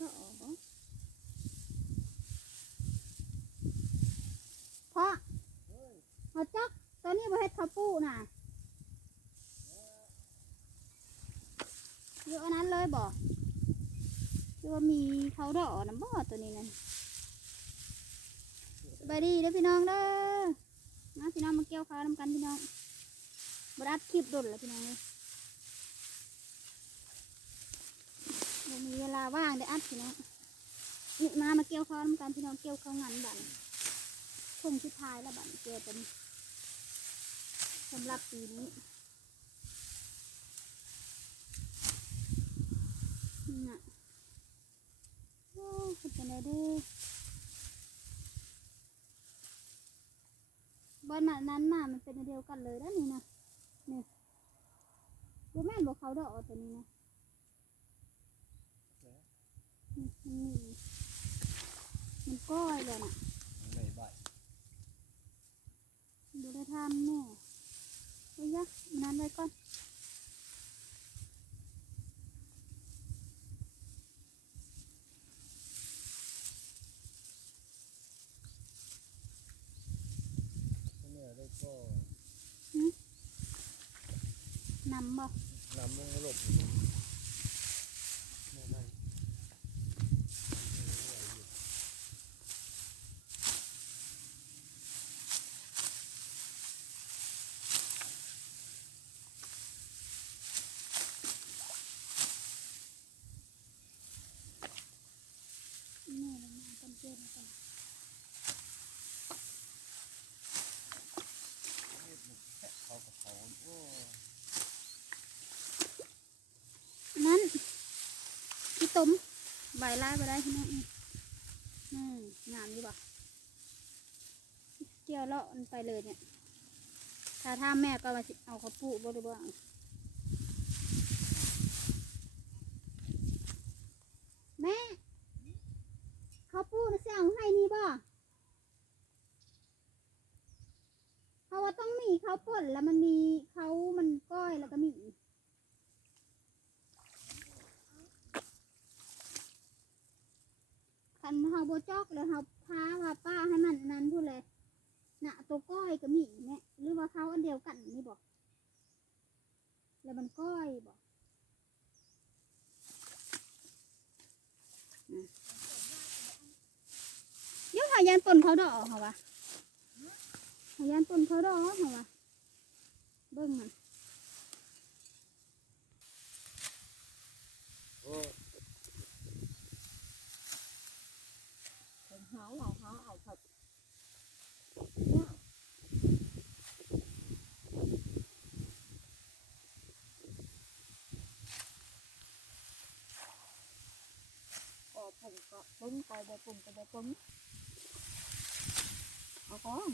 นี่บ่แม่นเขาดอกบ่เพราะเอาจักตอนนี้บ่เฮ็ดข้าวปูน่ะอยู่อันนั้นเลยบ่คือว่ามีเขาดอกน้ำบ่อตัวนี้นั่นสบายดีเด้อพี่น้องเด้อมาพี่น้องมาเกี่ยวข้าวน้ำกันพี่น้องบ่ได้อัดคลิปโดนแล้วพี่น้องเลย มีเวลาว่างได้อัดพี่น้องนี่มามาเกี่ยวข้าวน้ำกันพี่น้องเกี่ยวข้าวงันบันคงชุดท้ายแล้วบันเกี่ยวเป็นสำหรับปีนี้นี่ะโอ้คุณเป็นไงเด้อบ้านนั้นน่ะมันเป็นอันเดียวกันเลยแล้วนี่นะนี่บ่แม่นบอกเขาดอกตัวนี้นะนี่ มันมีมันก้อยเลยน่ะไม่ใบดูได้ทำแน่เฮ้ยยะมันนั้นไว้ก่อนเนี่ยได้ก็นำบ่นำลงมาหลบอยู่ไม่ได้ นี่มันมากันเกินกัน เขากับเขาโอ้ นั้นที่ต้ มใบลายไปได้ที่นั่นอืมอืมงามอยู่บ่เกี่ยวเลาะมันไปเลยเนี่ย ถ้าถ้าแม่ก็มาเอาข้าวปูบ่ได้บ่เอาแม่ข้าวปูน่ะสิเอาให้นี่บ่เพราะว่าต้องมีข้าวป่นแล้วมันมีเขาวมันก้อยแล้วก็มี คันเฮาบ่ จอกแล้วเฮาพาว่าป้าให้มันนั้นพูดเลยน่ะตัวก้อยก็มีแม่หรือว่าเขาอันเดียวกันนี่บอกแล้วมันก้อยบอกเดี๋ยวหายันปนเขาดอกเหรอวะหายันปนเขาดอกเหรอวะเบิ่งมัน โอ้ หาเอาหาเอาผัดก็ ผงก็ปึ้งก็บ่ปึ้งก็บ่ปึ้งเอาของ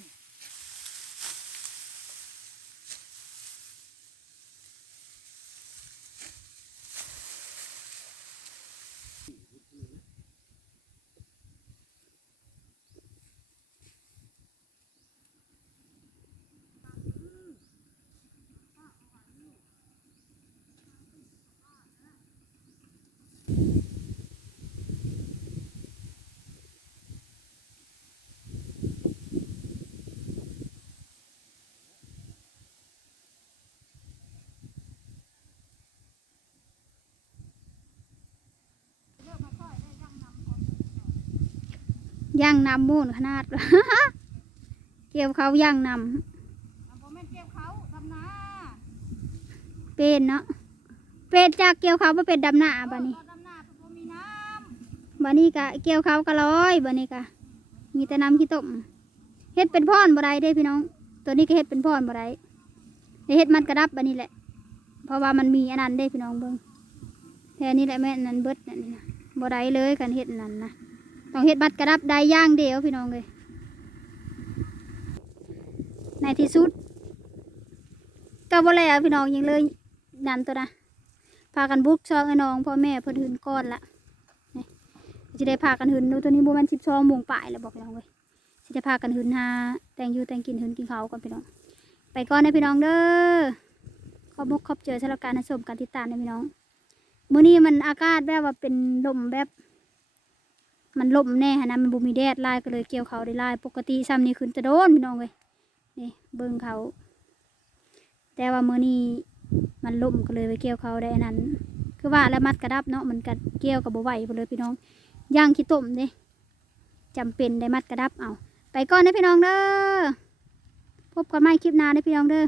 ย่างนำมูนขนาด เกี่ยวเขาย่างนเอาบ่แม่นเก็บเขาดำนาำเป็นเนาะเป็นจากเกี่ยวเขาไปเป็นดำหน้าบัดนี้ตอนดำนาเพิ่นบ่มีน้บันนี้กะเกี่ยวเขาวกะร้อยบันนี้กะมีแต่น้ำขี้ต้มเฮ็ดเป็นพ่อนบ่ได้เด้พี่น้อง ตัวนี้ก็เฮ็ดเป็นพ่อนบ่ได้แต่เฮ็ดมันกระดับบันนี้แหละ เพราะว่ามันมีอันนั้นเด้พี่น้องเบิ่งแค่นี้แหละแม่นอันนั้นเบิดนั่นนี่นะบ่ได้เลยกันเฮ็ดอันนั้นนะ ต้องเฮ็ดบัดกระดับได้ย่างเดียวพี่น้องเลยในที่สุดก็บ่แล้วพี่น้องยังเลยนันตัวนะพากันบุกซองไอ้น้องพ่อแม่เพิ่นหืนก้อนละไปสิได้พากันหืนดูตัวนี้บ่แม่น12โมงปลายแล้วบอกพี่น้องเว้ยสิได้พากันหืนหาแต่งอยู่แต่งกินหืนกินเขาก่อนพี่น้อง ไปก่อนนะพี่น้องเด้อขอบมุกขอบเจอสำหรับการรับชมการติดตามนะพี่น้องมื้อนี้มันอากาศแบบว่าเป็นลมแบบ มันล่มแน่ฮะนะมันบ่มีแดดลายก็เลยเกี่ยวเขาได้ลาย ปกติซ้ำนี่ขึ้นจะโดนพี่น้องเว้ยนี่เบิ่งเขา แต่ว่ามื้อนี้มันล่มก็เลยไปเกี่ยวเขาได้อันนั้น คือว่าแล้วมัดกระดับเนาะมันกัดเกี่ยวกับบ่ไหวไปเลยพี่น้องย่างขี้ต้มเด้จำเป็นได้มัดกระดับเอาไปก่อนนะพี่น้องเด้อพบกันใหม่คลิปหน้าเด้พี่น้องเด้อ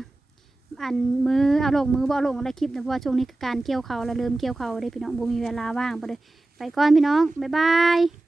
อันมือเอาลงมือบ่เอาลงอะไรคลิปนะเพราะว่าช่วงนี้การเกี่ยวเขาแล้วเริ่มเกี่ยวเขาได้พี่น้องบ่มีเวลาว่างไปเลย ไปก่อนพี่น้อง บ๊ายบาย